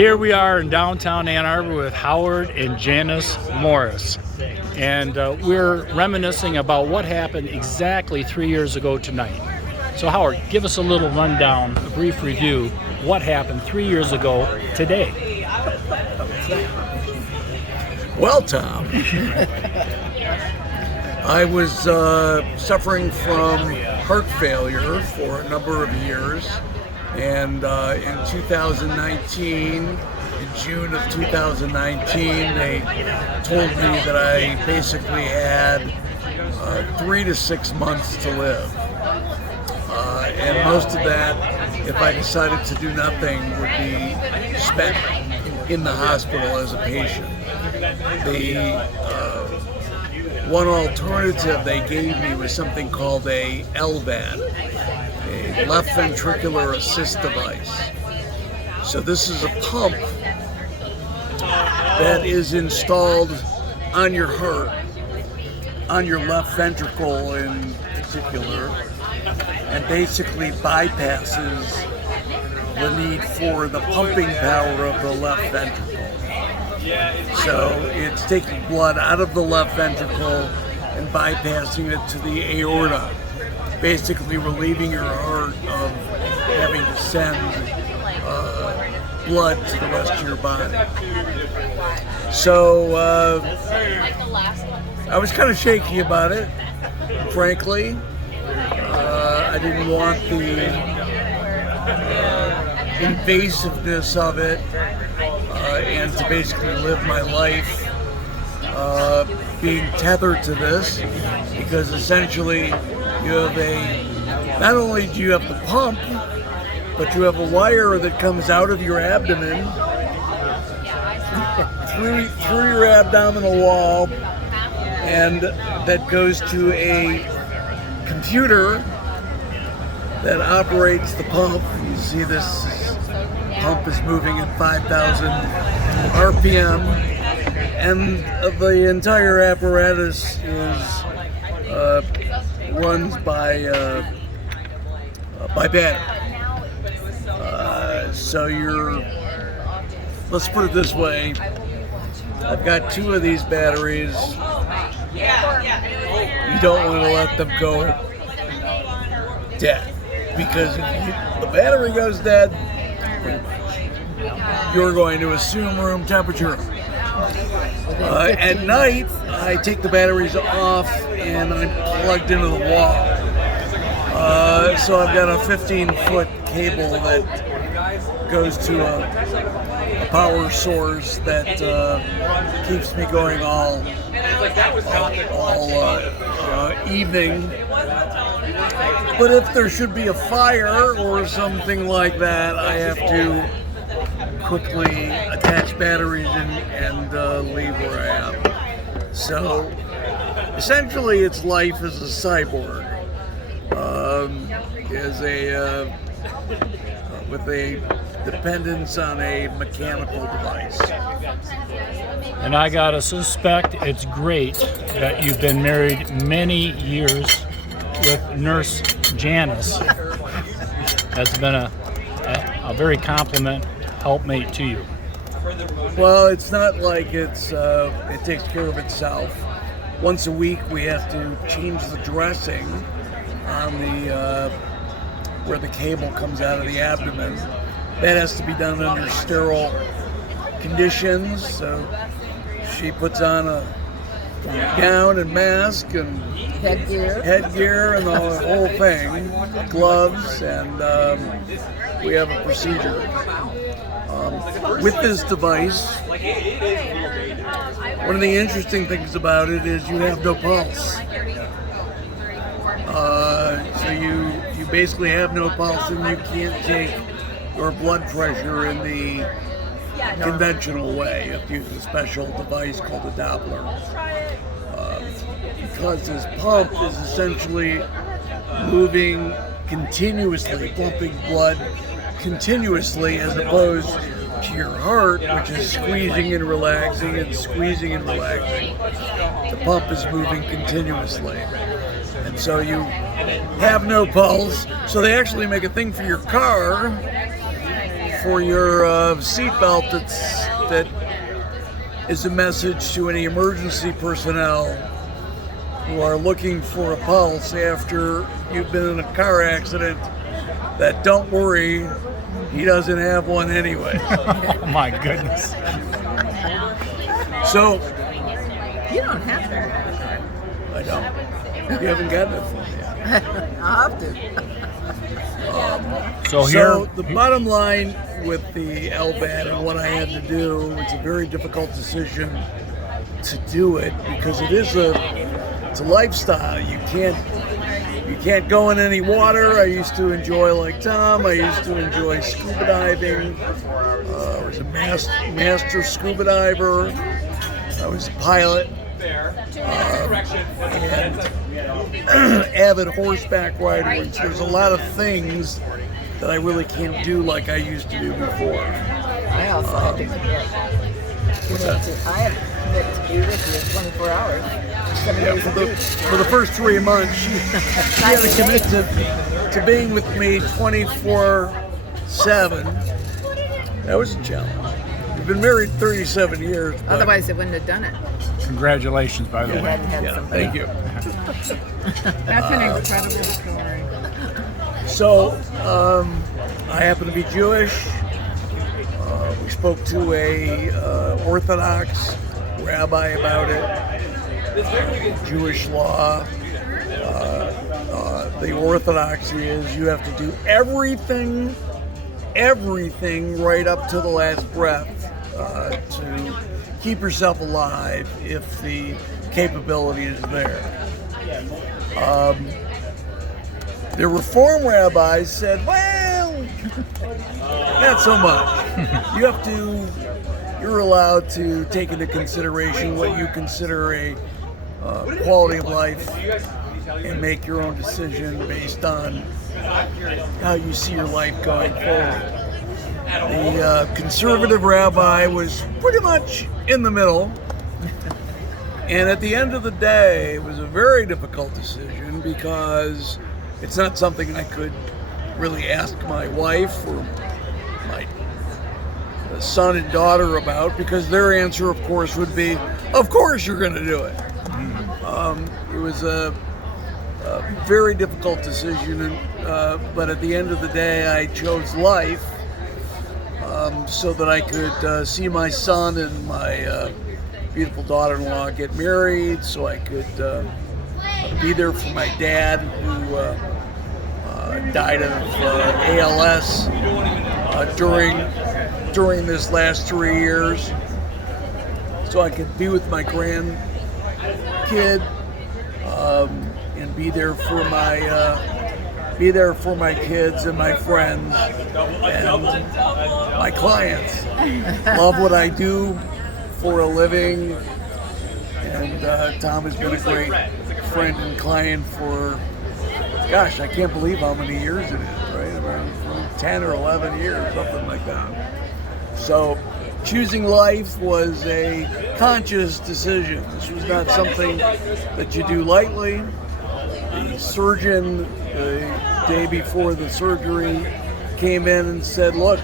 Here we are in downtown Ann Arbor with Howard and Janice Morris. And we're reminiscing about what happened exactly 3 years ago tonight. So Howard, give us a little rundown, a brief review, what happened 3 years ago today. Well, Tom, I was suffering from heart failure for a number of years. And in 2019, in June of 2019, they told me that I basically had 3 to 6 months to live. And most of that, if I decided to do nothing, would be spent in the hospital as a patient. The one alternative they gave me was something called a LVAD, a left ventricular assist device. So this is a pump that is installed on your heart, on your left ventricle in particular, and basically bypasses the need for the pumping power of the left ventricle. So it's taking blood out of the left ventricle and bypassing it to the aorta, basically relieving your heart of having to send blood to the rest of your body. So I was kind of shaky about it, frankly. I didn't want the invasiveness of it, and to basically live my life being tethered to this, because essentially you have not only do you have the pump, but you have a wire that comes out of your abdomen through your abdominal wall, and that goes to a computer that operates the pump. You see this pump is moving at 5,000 RPM, and the entire apparatus runs by battery. So let's put it this way, I've got 2 of these batteries. You don't want to let them go dead, because if the battery goes dead, you're going to assume room temperature. At night, I take the batteries off and I'm plugged into the wall. So I've got a 15-foot cable that goes to a power source that keeps me going all evening. But if there should be a fire or something like that, I have to quickly attach batteries and leave where I am. So essentially, it's life as a cyborg, with a dependence on a mechanical device. And I gotta suspect it's great that you've been married many years with Nurse Janice. That's been a very compliment helpmate to you. Well, it's not like it takes care of itself. Once a week we have to change the dressing on the where the cable comes out of the abdomen. That has to be done under sterile conditions. So she puts on a gown and mask and headgear and the whole thing, gloves, and we have a procedure. With this device, one of the interesting things about it is you have no pulse. So you basically have no pulse, and you can't take your blood pressure in the conventional way. You have to use a special device called a Doppler. Because this pump is essentially moving continuously, pumping blood continuously, as opposed to your heart, which is squeezing and relaxing and squeezing and relaxing. The pump is moving continuously. And so you have no pulse. So they actually make a thing for your car for your seatbelt that is a message to any emergency personnel who are looking for a pulse after you've been in a car accident, that don't worry, he doesn't have one anyway. Oh my goodness. So, You don't have to. I don't. You haven't gotten it from me yet. I'll have to. So the bottom line with the LVAD and what I had to do, it's a very difficult decision to do it because it's a lifestyle. You can't go in any water. I used to enjoy, like Tom, I used to enjoy scuba diving. I was a master scuba diver. I was a pilot. And avid horseback rider. There's a lot of things that I really can't do like I used to do before. I also had to I have to commit to be with you 24 hours. 7 days a week. For the first 3 months, she had to commit to being with me 24/7. That was a challenge. We've been married 37 years. Otherwise, they wouldn't have done it. Congratulations, by the You way. hadn't had somebody. Thank you. That's an incredible story. So, I happen to be Jewish. We spoke to a Orthodox Rabbi about it. Jewish law. The Orthodoxy is you have to do everything right up to the last breath to keep yourself alive if the capability is there. The Reform rabbis said, well, not so much. You're allowed to take into consideration what you consider a quality of life and make your own decision based on how you see your life going forward. The conservative rabbi was pretty much in the middle. And at the end of the day, it was a very difficult decision because it's not something I could really ask my wife or my son and daughter about, because their answer, of course, would be, of course you're going to do it. It was a very difficult decision, but at the end of the day, I chose life so that I could see my son and my beautiful daughter-in-law get married, so I could be there for my dad, who died of ALS during this last 3 years, so I could be with my grandkid and be there for my kids and my friends and my clients. Love what I do for a living, and Tom has been a great friend and client for, gosh, I can't believe how many years it is, right? About 10 or 11 years, something like that. So choosing life was a conscious decision. This was not something that you do lightly. The surgeon, the day before the surgery, came in and said, look,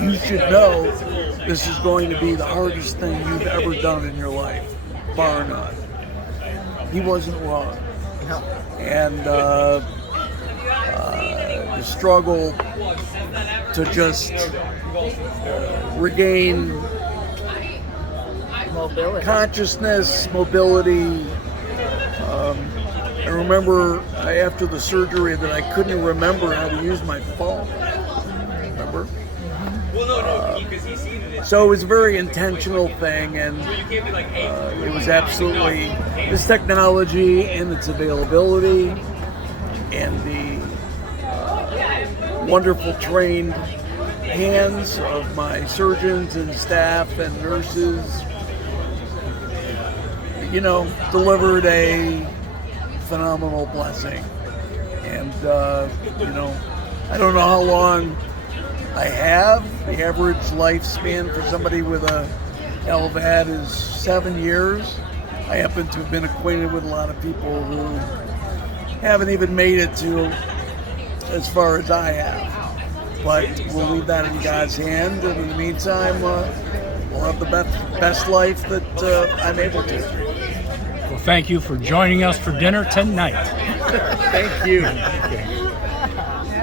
you should know this is going to be the hardest thing you've ever done in your life, bar none. He wasn't wrong. And the struggle to just regain Mobility. consciousness, mobility. I remember after the surgery that I couldn't remember how to use my phone. Remember? So it was a very intentional thing, and it was absolutely this technology and its availability and the wonderful trained hands of my surgeons and staff and nurses, delivered a phenomenal blessing. And, I don't know how long I have. The average lifespan for somebody with a LVAD is 7 years. I happen to have been acquainted with a lot of people who haven't even made it to as far as I have. but we'll leave that in God's hand. And in the meantime, we'll have the best life that I'm able to. Well, thank you for joining us for dinner tonight. Thank you.